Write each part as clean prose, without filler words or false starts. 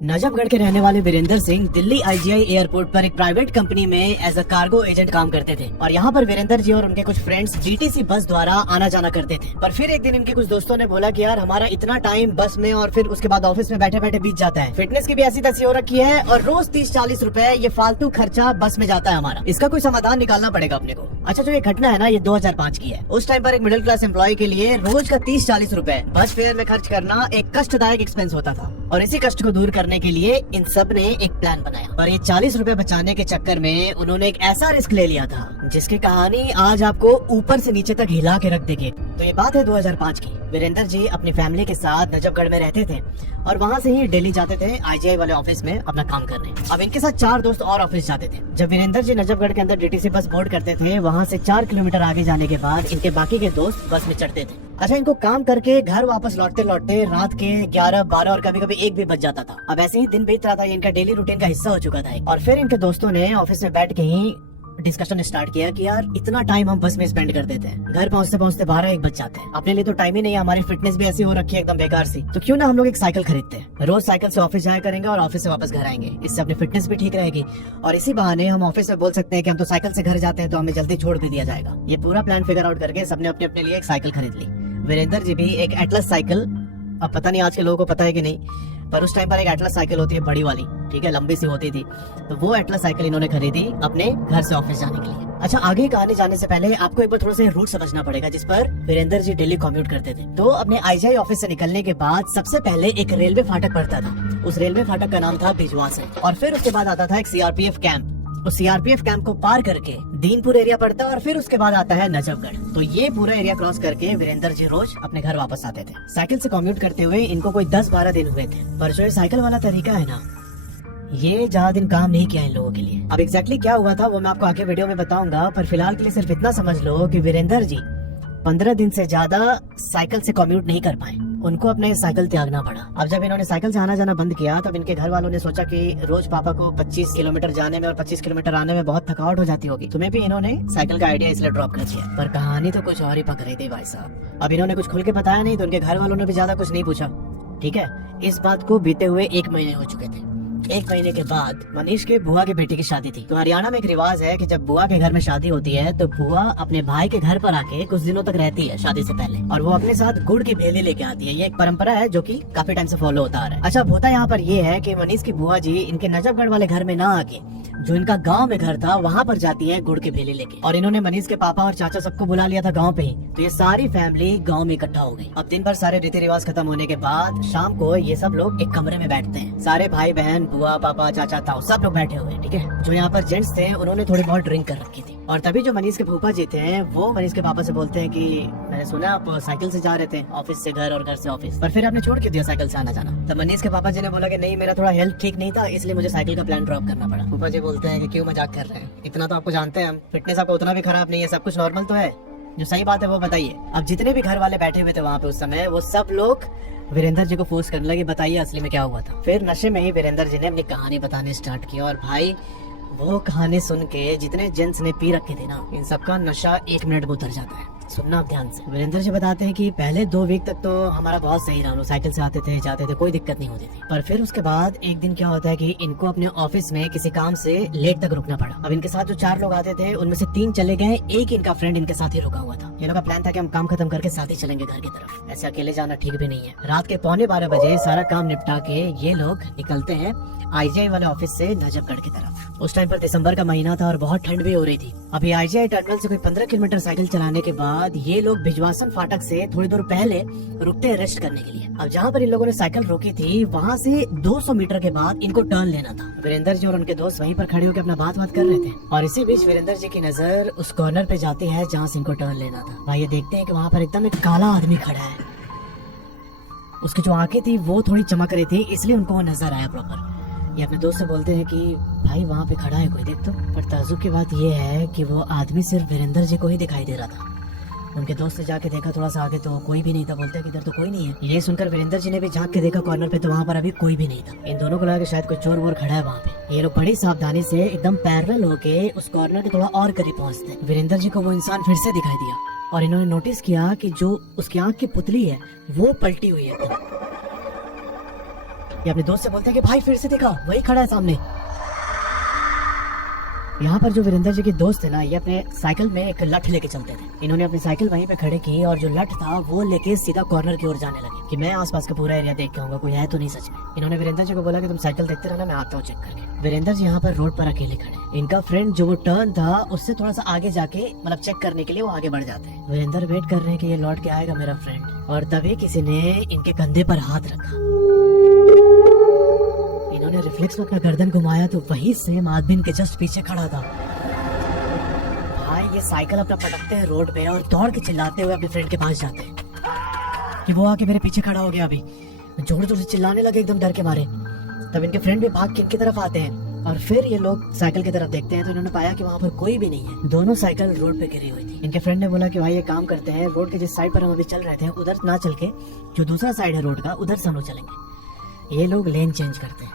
नजफगढ़ के रहने वाले वीरेंद्र सिंह दिल्ली आईजीआई एयरपोर्ट पर एक प्राइवेट कंपनी में एज अ कार्गो एजेंट काम करते थे और यहाँ पर वीरेंद्र जी और उनके कुछ फ्रेंड्स डीटीसी बस द्वारा आना जाना करते थे। पर फिर एक दिन इनके कुछ दोस्तों ने बोला कि यार हमारा इतना टाइम बस में और फिर उसके बाद ऑफिस में बैठे बैठे बीत जाता है, फिटनेस की भी ऐसी तैसी हो रखी है और रोज 30-40 रुपए ये फालतू खर्चा बस में जाता है हमारा, इसका कोई समाधान निकालना पड़ेगा अपने को। अच्छा, जो ये घटना है ना ये 2005 की है। उस टाइम पर एक मिडिल क्लास एम्प्लॉय के लिए रोज का 30-40 रुपए बस फेयर में खर्च करना एक कष्टदायक एक्सपेंस होता था और इसी कष्ट को दूर करने के लिए इन सब ने एक प्लान बनाया। पर ये 40 रुपए बचाने के चक्कर में उन्होंने एक ऐसा रिस्क ले लिया था जिसकी कहानी आज आपको ऊपर से नीचे तक हिला के रख देगी। तो ये बात है 2005 की। वीरेंद्र जी अपनी फैमिली के साथ नजफगढ़ में रहते थे और वहाँ से ही दिल्ली जाते थे आईजीआई वाले ऑफिस में अपना काम करने। अब इनके साथ 4 दोस्त और ऑफिस जाते थे। जब वीरेंद्र जी नजफगढ़ के अंदर डीटीसी बस बोर्ड करते थे, वहाँ से 4 किलोमीटर आगे जाने के बाद इनके बाकी के दोस्त बस में चढ़ते थे। अच्छा, इनको काम करके घर वापस लौटते लौटते रात के 11-12 और कभी कभी 1 भी बज जाता था। अब ऐसे ही दिन बीत रहा था, ये इनका डेली रूटीन का हिस्सा हो चुका था। और फिर इनके दोस्तों ने ऑफिस में बैठ के ही डिस्कशन स्टार्ट किया कि यार इतना टाइम हम बस में स्पेंड कर देते हैं, घर पहुंचते पहुंचते 12-1 बज जाते हैं, अपने लिए तो टाइम ही नहीं है, हमारी फिटनेस भी ऐसी हो रखी है एकदम बेकार सी। तो क्यों ना हम लोग एक साइकिल खरीदते हैं, रोज साइकिल से ऑफिस जाया करेंगे और ऑफिस से वापस घर आएंगे, इससे अपनी फिटनेस भी ठीक रहेगी और इसी बहाने हम ऑफिस में बोल सकते हैं कि हम तो साइकिल से घर जाते हैं तो हमें जल्दी छोड़ भी दिया जाएगा। ये पूरा प्लान फिगर आउट करके सबने अपने अपने लिए एक साइकिल खरीद ली। वीरेंद्र जी भी एक एटलस साइकिल, अब पता नहीं आज के लोगों को पता है कि नहीं, पर उस टाइम पर एक एटलस साइकिल होती है बड़ी वाली, ठीक है, लंबी सी होती थी, तो वो एटलस साइकिल इन्होंने खरीदी अपने घर से ऑफिस जाने के लिए। अच्छा, आगे कहानी जाने से पहले आपको एक बार थोड़ा सा रूट समझना पड़ेगा जिस पर वीरेंद्र जी डेली कम्यूट करते थे। तो अपने आईजीआई ऑफिस से निकलने के बाद सबसे पहले एक रेलवे फाटक पड़ता था, उस रेलवे फाटक का नाम था बिजवास और फिर उसके बाद आता था एक सीआरपीएफ कैंप। उस सीआरपीएफ कैंप को पार करके दीनपुर एरिया पड़ता है और फिर उसके बाद आता है नजफगढ़। तो ये पूरा एरिया क्रॉस करके वीरेंद्र जी रोज अपने घर वापस आते थे। साइकिल से कम्यूट करते हुए इनको कोई 10-12 दिन हुए थे। पर जो ये साइकिल वाला तरीका है ना, ये ज्यादा दिन काम नहीं किया इन लोगों के लिए। अब एग्जैक्टली क्या हुआ था वो मैं आपको आगे वीडियो में बताऊंगा, पर फिलहाल के लिए सिर्फ इतना समझ लो कि वीरेंद्र जी 15 दिन से ज्यादा साइकिल से कम्यूट नहीं कर पाए, उनको अपने साइकिल त्यागना पड़ा। अब जब इन्होंने साइकिल से आना जाना बंद किया तब इनके घर वालों ने सोचा कि रोज पापा को 25 किलोमीटर जाने में और 25 किलोमीटर आने में बहुत थकावट हो जाती होगी, तुम्हें भी इन्होंने साइकिल का आइडिया इसलिए ड्रॉप कर दिया। पर कहानी तो कुछ और ही पक रही थी भाई साहब। अब इन्होंने कुछ खुल के बताया नहीं तो उनके घर वालों ने भी ज्यादा कुछ नहीं पूछा, ठीक है। इस बात को बीते हुए 1 महीने हो चुके थे। 1 महीने के बाद मनीष के बुआ के बेटे की शादी थी। तो हरियाणा में एक रिवाज है कि जब बुआ के घर में शादी होती है तो बुआ अपने भाई के घर पर आके कुछ दिनों तक रहती है शादी से पहले, और वो अपने साथ गुड़ की भेली लेके आती है। ये एक परंपरा है जो कि काफी टाइम से फॉलो होता आ रहा है। अच्छा, होता यहाँ पर ये है कि मनीष की बुआ जी इनके नजफगढ़ वाले घर में ना आके जो इनका गांव में घर था वहाँ पर जाती है गुड़ की भेली लेके। और इन्होंने मनीष के पापा और चाचा सबको बुला लिया था गाँव पे ही, तो ये सारी फैमिली गाँव में इकट्ठा हो गई। अब दिन भर सारे रीति रिवाज खत्म होने के बाद शाम को ये सब लोग एक कमरे में बैठते हैं, सारे भाई बहन, बुआ, पापा, चाचा, ताऊ सब लोग बैठे हुए हैं, ठीक है। जो यहाँ पर जेंट्स थे उन्होंने थोड़ी बहुत ड्रिंक कर रखी थी और तभी जो मनीष के फूफा जी थे वो मनीष के पापा से बोलते हैं कि मैंने सुना आप साइकिल से जा रहे थे ऑफिस से घर और घर से ऑफिस, पर फिर आपने छोड़ के दिया साइकिल से आना जाना। तो मनीष के पापा जी ने बोला कि नहीं, मेरा थोड़ा हेल्थ ठीक नहीं था इसलिए मुझे साइकिल का प्लान ड्रॉप करना पड़ा। फूफा जी बोलते हैं कि क्यों मजाक कर रहे हैं, इतना तो आपको जानते हैं हम, फिटनेस आपको उतना भी खराब नहीं है, सब कुछ नॉर्मल तो है, जो सही बात है वो बताइए। अब जितने भी घर वाले बैठे हुए थे वहाँ पे उस समय वो सब लोग वीरेंद्र जी को फोर्स करने लगे, बताइए असली में क्या हुआ था। फिर नशे में ही वीरेंद्र जी ने अपनी कहानी बताने स्टार्ट किया और भाई वो कहानी सुन के जितने जेंट्स ने पी रखे थे ना, इन सबका नशा 1 मिनट में उतर जाता है। सुनना आप ध्यान से। वीरेंद्र जी बताते हैं कि पहले 2 वीक तक तो हमारा बहुत सही रहा, साइकिल से आते थे जाते थे, कोई दिक्कत नहीं होती थी। पर फिर उसके बाद एक दिन क्या होता है कि इनको अपने ऑफिस में किसी काम से लेट तक रुकना पड़ा। अब इनके साथ जो 4 लोग आते थे उनमें से 3 चले गए, एक इनका फ्रेंड इनके साथ ही रुका हुआ था। ये लोग का प्लान था कि हम काम खत्म करके साथ ही चलेंगे घर की तरफ, ऐसे अकेले जाना ठीक भी नहीं है। रात के 12:15 बजे सारा काम निपटा के ये लोग निकलते हैं आईजीआई वाले ऑफिस से नजफगढ़ की तरफ। उस टाइम पर दिसंबर का महीना था और बहुत ठंड भी हो रही थी। अभी आईजीआई टर्मिनल से कोई 15 किलोमीटर साइकिल चलाने के बाद ये लोग बिजवासन फाटक से थोड़ी दूर पहले रुकते हैं रेस्ट करने के लिए। अब जहाँ पर इन लोगों ने साइकिल रोकी थी वहाँ से 200 मीटर के बाद इनको टर्न लेना था। वीरेंद्र जी और उनके दोस्त वहीं पर खड़े होकर अपना बात कर रहे थे और इसी बीच वीरेंद्र जी की नजर उस कॉर्नर पे जाती है जहाँ से इनको टर्न लेना था। भाई ये देखते हैं कि वहाँ पर एकदम एक काला आदमी खड़ा है, उसकी जो आंखें थी वो थोड़ी चमक रही थी इसलिए उनको वो नजर आया प्रॉपर। ये अपने दोस्त से बोलते हैं कि भाई वहाँ पे खड़ा है कोई, देख तो। पर ताजुब की बात ये है कि वो आदमी सिर्फ वीरेंद्र जी को ही दिखाई दे रहा था। उनके दोस्त ने जाके देखा थोड़ा सा आगे तो कोई भी नहीं था, बोलते हैं कि इधर तो कोई नहीं है। ये सुनकर वीरेंद्र जी ने भी झांक के देखा कॉर्नर पे तो वहाँ पर अभी कोई भी नहीं था। इन दोनों को लगा कि शायद कोई चोर वोर खड़ा है वहाँ पे। ये लोग बड़ी सावधानी से एकदम पैरेलल होके उस कॉर्नर के थोड़ा और करीब पहुँचते हैं। वीरेंद्र जी को वो इंसान फिर से दिखाई दिया और इन्होंने नोटिस किया कि जो उसकी आँख की पुतली है वो पलटी हुई है। ये अपने दोस्त से बोलते हैं कि भाई फिर से देखा, वही खड़ा है सामने। यहाँ पर जो वीरेंद्र जी के दोस्त है ना, ये अपने साइकिल में एक लठ लेके चलते थे। इन्होंने अपनी साइकिल वहीं पे खड़े की और जो लठ था वो लेके सीधा कॉर्नर की ओर जाने लगे कि मैं आसपास का पूरा एरिया देख के आऊंगा, कोई है तो नहीं सच में। इन्होंने वीरेंद्र जी को बोला कि तुम साइकिल देखते रहना, मैं आता हूँ चेक करके। वीरेंद्र जी यहाँ पर रोड पर अकेले खड़े। इनका फ्रेंड जो वो टर्न था उससे थोड़ा सा आगे जाके मतलब चेक करने के लिए वो आगे बढ़ जाते हैं। वीरेंद्र वेट कर रहे हैं कि ये लौट के आएगा मेरा फ्रेंड, और तभी किसी ने इनके कंधे पर हाथ रखा। इन्होंने रिफ्लेक्स में अपना गर्दन घुमाया तो वही सेम आदमी इनके जस्ट पीछे खड़ा था। भाई ये साइकिल अपना पटकते हैं रोड पे और दौड़ के चिल्लाते हुए अपने फ्रेंड के पास जाते हैं कि वो आके मेरे पीछे खड़ा हो गया। अभी जोर जोर से चिल्लाने लगे एकदम डर के मारे। तब इनके फ्रेंड भी भाग के इनकी तरफ आते हैं और फिर ये लोग साइकिल की तरफ देखते हैं तो इन्होंने पाया कि वहाँ पर कोई भी नहीं है। दोनों साइकिल रोड पे गिरी हुई थी। इनके फ्रेंड ने बोला कि भाई ये काम करते हैं, रोड के जिस साइड पर हम अभी चल रहे थे उधर ना चल के जो दूसरा साइड है रोड का उधर से हम लोग चलेंगे। ये लोग लेन चेंज करते हैं।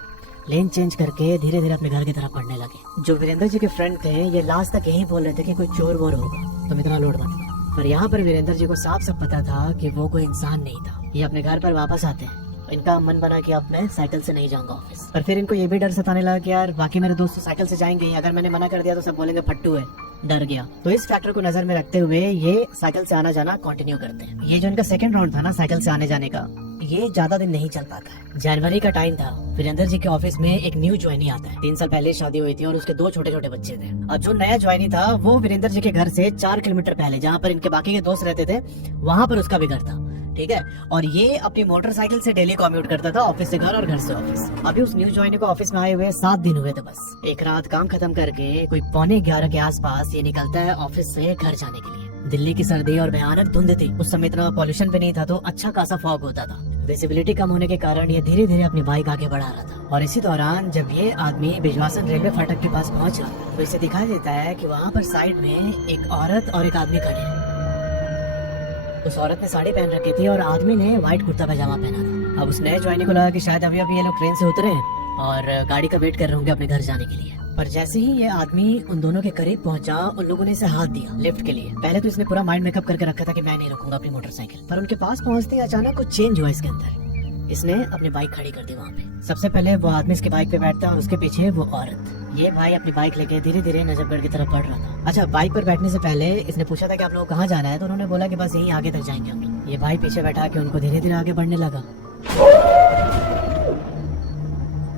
लेन चेंज करके धीरे धीरे अपने घर की तरफ बढ़ने लगे। जो वीरेंद्र जी के फ्रेंड थे ये लास्ट तक यही बोल रहे थे कि कोई चोर वोर होगा, तुम इतना लोड मत लो। पर यहाँ पर वीरेंद्र जी को साफ साफ पता था कि वो कोई इंसान नहीं था। ये अपने घर पर वापस आते हैं। इनका मन बना कि अब मैं साइकिल से नहीं जाऊंगा ऑफिस। पर फिर इनको ये भी डर सताने लगा कि यार बाकी मेरे दोस्त तो साइकिल से जाएंगे, अगर मैंने मना कर दिया तो सब बोलेंगे फट्टू है, डर गया। तो इस फैक्टर को नजर में रखते हुए ये साइकिल से आना जाना कंटिन्यू करते हैं। ये जो इनका सेकंड राउंड था ना साइकिल से आने जाने का, ये ज्यादा दिन नहीं चल पाता है। जनवरी का टाइम था। वीरेंद्र जी के ऑफिस में एक न्यू ज्वाइनी आता है। 3 साल पहले शादी हुई थी और उसके 2 छोटे छोटे बच्चे थे। अब जो नया ज्वाइनी था वो वीरेंद्र जी के घर से 4 किलोमीटर पहले जहाँ पर इनके बाकी के दोस्त रहते थे वहाँ पर उसका भी घर था। ठीक है, और ये अपनी मोटरसाइकिल से डेली कम्यूट करता था ऑफिस से घर और घर से ऑफिस। अभी उस न्यू ज्वाइनी को ऑफिस में आए हुए 7 दिन हुए थे बस। एक रात काम खत्म करके कोई 11:45 के आसपास ये निकलता है ऑफिस से घर जाने के लिए। दिल्ली की सर्दी और भयानक धुंध थी। उस समय इतना पॉल्यूशन भी नहीं था तो अच्छा खासा फॉग होता था। विजिबिलिटी कम होने के कारण ये धीरे धीरे अपनी बाइक आगे बढ़ा रहा था। और इसी दौरान जब ये आदमी बिजवासन रेलवे फाटक के पास पहुंचा तो इसे दिखाई देता है कि वहाँ पर साइड में एक औरत और एक आदमी खड़े हैं। उस औरत ने साड़ी पहन रखी थी और आदमी ने व्हाइट कुर्ता पैजामा पहना था। अब उस नए ज्वाइनी को लगा कि शायद अभी अभी ये लोग ट्रेन से उतरे हैं और गाड़ी का वेट कर रहे होंगे अपने घर जाने के लिए। पर जैसे ही ये आदमी उन दोनों के करीब पहुंचा उन लोगों ने इसे हाथ दिया लिफ्ट के लिए। पहले तो इसने पूरा माइंड मेकअप करके रखा था कि मैं नहीं रुकूंगा अपनी मोटरसाइकिल, पर उनके पास पहुंचते ही अचानक कुछ चेंज हुआ इसके अंदर। इसने अपनी बाइक खड़ी कर दी वहाँ पे। सबसे पहले वो आदमी इसके बाइक पे बैठता और उसके पीछे वो औरत। ये भाई अपनी बाइक लेके धीरे धीरे नजफगढ़ की तरफ बढ़ रहा था। अच्छा, बाइक पर बैठने से पहले इसने पूछा था कि आप लोग कहाँ जाना है, तो उन्होंने बोला कि बस यहीं आगे तक जाएंगे हम लोग। ये भाई पीछे बैठा के उनको धीरे धीरे आगे बढ़ने लगा।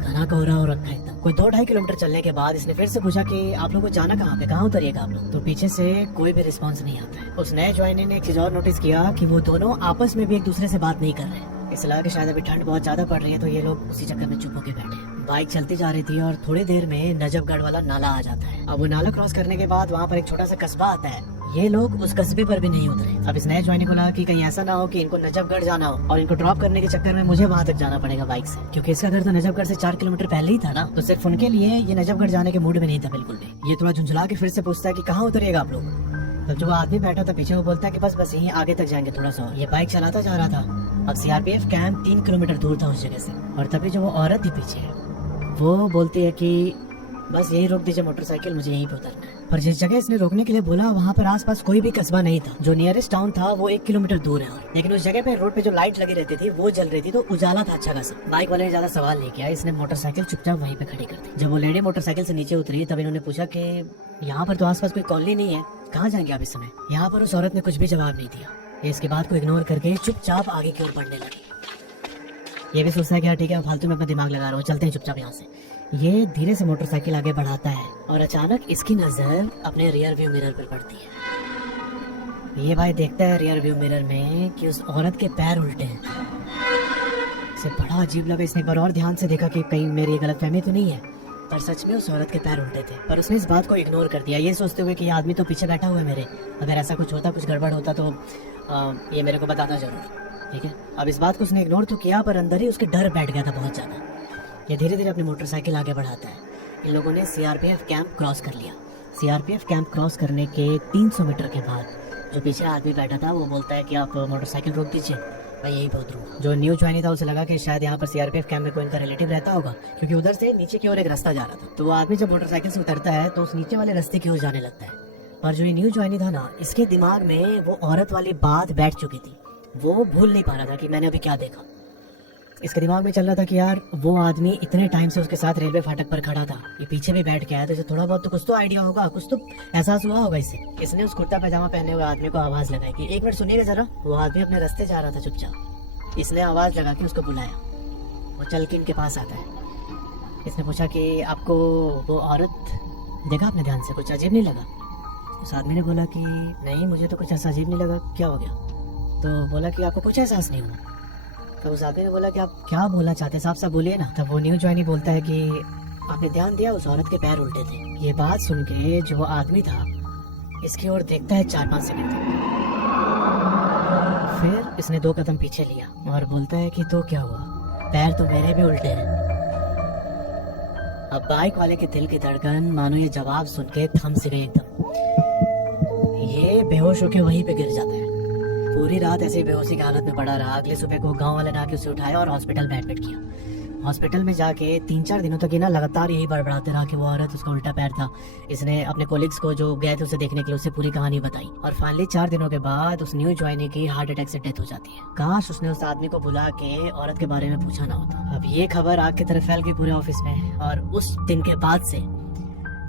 घना कोहरा हो रखा है एकदम। कोई 2-2.5 किलोमीटर चलने के बाद इसने फिर से पूछा कि आप लोगों को जाना कहाँ पे, कहाँ उतरिएगा आप लोग। तो पीछे से कोई भी रिस्पॉन्स नहीं आता है। उस नए ज्वाइनी ने एक चीज और नोटिस किया कि वो दोनों आपस में भी एक दूसरे से बात नहीं कर रहे हैं। इस लगा कि शायद अभी ठंड बहुत ज्यादा पड़ रही है तो ये लोग उसी चक्कर में चुप होके बैठे। बाइक चलती जा रही थी और थोड़ी देर में नजफगढ़ वाला नाला आ जाता है। अब वो नाला क्रॉस करने के बाद वहाँ पर एक छोटा सा कस्बा आता है। ये लोग उस कस्बे पर भी नहीं उतरे। अब इस नए ज्वाइनी को लगा कि कहीं ऐसा ना हो कि इनको नजफगढ़ जाना हो और इनको ड्रॉप करने के चक्कर में मुझे वहाँ तक जाना पड़ेगा बाइक से, क्योंकि इसका घर तो नजफगढ़ से 4 किलोमीटर पहले ही था ना। तो सिर्फ उनके लिए ये नजफगढ़ जाने के मूड में नहीं था बिल्कुल भी। ये थोड़ा झुंझला के फिर से पूछता है कि कहाँ उतरिएगा आप लोग। तब जो आदमी बैठा था पीछे वो बोलता है कि बस यहीं आगे तक जाएंगे थोड़ा सा। ये बाइक चलाता जा रहा था। अब सीआरपीएफ कैंप 3 किलोमीटर दूर था उस जगह से। और तभी जो वो औरत थी पीछे वो बोलती है कि बस यही रोक दीजिए मोटरसाइकिल, मुझे यहीं पे उतरना है। पर जिस जगह इसने रोकने के लिए बोला वहाँ पर आसपास कोई भी कस्बा नहीं था। जो नियरेस्ट टाउन था वो 1 किलोमीटर दूर है। लेकिन उस जगह पे रोड पे जो लाइट लगी रहती थी वो जल रही थी तो उजाला था अच्छा खासा। बाइक वाले ने ज्यादा सवाल नहीं किया, इसने मोटरसाइकिल चुपचाप वहीं पे खड़ी कर दी। जब वो लेडी मोटरसाइकिल से नीचे उतरी तब इन्होंने पूछा कि यहाँ पर तो आसपास कोई कॉलोनी नहीं है, कहाँ जाएंगे आप इस समय। यहाँ पर उस औरत ने कुछ भी जवाब नहीं दिया। ये इसकी बात को इग्नोर करके चुपचाप आगे की ओर बढ़ने लगी। ये भी सोचता है कि ठीक है फालतू में अपना दिमाग लगा रहा हूँ, चलते हैं चुपचाप यहाँ से। ये धीरे से मोटरसाइकिल आगे बढ़ाता है और अचानक इसकी नजर अपने रियर व्यू मिरर पर पड़ती है। ये भाई देखता है रियर व्यू मिरर में कि उस औरत के पैर उल्टे हैं। इसे बड़ा अजीब लगा। इसने एक बार और ध्यान से देखा कि कहीं मेरी गलतफहमी तो नहीं है, पर सच में उस औरत के पैर उल्टे थे। पर उसने इस बात को इग्नोर कर दिया, ये सोचते हुए कि ये आदमी तो पीछे बैठा हुआ है मेरे, अगर ऐसा कुछ होता, कुछ गड़बड़ होता तो ये मेरे को बताता जरूर। ठीक है, अब इस बात को उसने इग्नोर तो किया पर अंदर ही उसके डर बैठ गया था बहुत ज्यादा। ये धीरे धीरे अपनी मोटरसाइकिल आगे बढ़ाता है। इन लोगों ने सीआरपीएफ कैंप क्रॉस कर लिया। सीआरपीएफ कैंप क्रॉस करने के 300 मीटर के बाद जो पीछे आदमी बैठा था वो बोलता है कि आप मोटरसाइकिल रोक दीजिए, मैं यहीं पे उतरूंगा। जो न्यू ज्वाइनी था उसे लगा कि शायद यहाँ पर सीआरपीएफ कैंप में कोई इनका रिलेटिव रहता होगा, क्योंकि उधर से नीचे की ओर एक रास्ता जा रहा था। तो वो आदमी जब मोटरसाइकिल से उतरता है तो उस नीचे वाले रास्ते की ओर जाने लगता है। पर जो ये न्यू ज्वाइनी था ना, इसके दिमाग में वो औरत वाली बात बैठ चुकी थी। वो भूल नहीं पा रहा था कि मैंने अभी क्या देखा। इसके दिमाग में चल रहा था कि यार वो आदमी इतने टाइम से उसके साथ रेलवे फाटक पर खड़ा था, ये पीछे भी बैठ के आया, तो इसे थोड़ा बहुत तो कुछ तो आइडिया होगा, कुछ तो एहसास हुआ होगा इससे। इसने उस कुर्ता पैजामा पहने हुए आदमी को आवाज लगाई कि एक मिनट सुनिएगा जरा। वो आदमी अपने रास्ते जा रहा था चुपचाप। इसने आवाज लगा के उसको बुलाया। वो चल के इनके पास आता है। इसने पूछा कि आपको वो औरत देखा आपने ध्यान से, कुछ अजीब नहीं लगा? उस आदमी ने बोला कि नहीं, मुझे तो कुछ ऐसा अजीब नहीं लगा, क्या हो गया? तो बोला कि आपको कुछ एहसास नहीं हुआ? तो उस आदमी ने बोला कि आप क्या बोलना चाहते हैं, साफ साफ बोलिए ना। तब वो न्यू ज्वाइनी बोलता है कि आपने ध्यान दिया उस औरत के पैर उल्टे थे। ये बात सुन के जो वो आदमी था इसकी ओर देखता है 4-5 सेकंड तक, फिर इसने 2 कदम पीछे लिया और बोलता है कि तो क्या हुआ, पैर तो मेरे भी उल्टे हैं। अब बाइक वाले के दिल की धड़कन मानो ये जवाब सुन के थम से गई एकदम। ये बेहोश होके वहीं पे गिर जाता है। पूरी रात ऐसे ही बेहोशी की हालत में पड़ा रहा। अगले सुबह को गांव वाले ने आके उसे उठाया और हॉस्पिटल में एडमिट किया। हॉस्पिटल में जाके 3-4 दिनों तक ये ना लगातार यही बड़बड़ाते रहा कि वो औरत, उसका उल्टा पैर था। इसने अपने कोलिग्स को जो गए थे उसे देखने के लिए उससे पूरी कहानी बताई और फाइनली 4 दिनों के बाद उस न्यू ज्वाइनी की हार्ट अटैक से डेथ हो जाती है। काश उसने उस आदमी को बुला के औरत के बारे में पूछा ना होता। अब ये खबर आग की तरफ फैल गई पूरे ऑफिस में और उस दिन के बाद से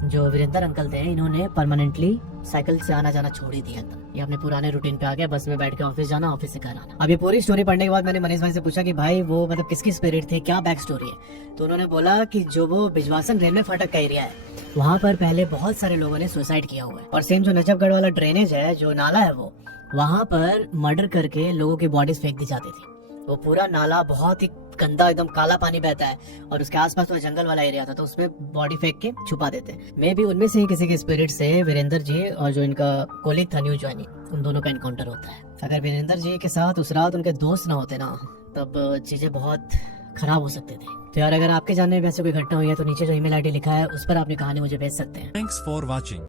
जो वीरेंद्र अंकल थे इन्होंने परमानेंटली साइकिल से आना जाना छोड़ ही दिया था। ये अपने पुराने रूटीन पे आ गया, बस में बैठ के ऑफिस जाना, ऑफिस से घर आना। अब ये पूरी स्टोरी पढ़ने के बाद मैंने मनीष भाई से पूछा कि भाई वो मतलब किसकी स्पिरिट थे, क्या बैक स्टोरी है? तो उन्होंने बोला कि जो वो बिजवासन रेलवे फाटक का एरिया है वहाँ पर पहले बहुत सारे लोगों ने सुसाइड किया हुआ है और सेम जो नजफगढ़ वाला ड्रेनेज है, जो नाला है, वो वहाँ पर मर्डर करके लोगों की बॉडीज फेंक दी जाती थी। वो पूरा नाला बहुत ही गंदा, एकदम काला पानी बहता है और उसके आसपास तो जंगल वाला एरिया था, तो उसमें बॉडी फेंक के छुपा देते। मे भी उनमें से ही किसी के स्पिरिट से वीरेंद्र जी और जो इनका कोलिग था न्यू ज्वाइनी, उन दोनों का एनकाउंटर होता है। अगर वीरेंद्र जी के साथ उस रात उनके दोस्त ना होते ना, तब चीजें बहुत खराब हो सकते थे। तो यार अगर आपके जानने में वैसे कोई घटना हुई है तो नीचे जो ईमेल आईडी लिखा है उस पर अपनी कहानी मुझे भेज सकते हैं। Thanks for watching.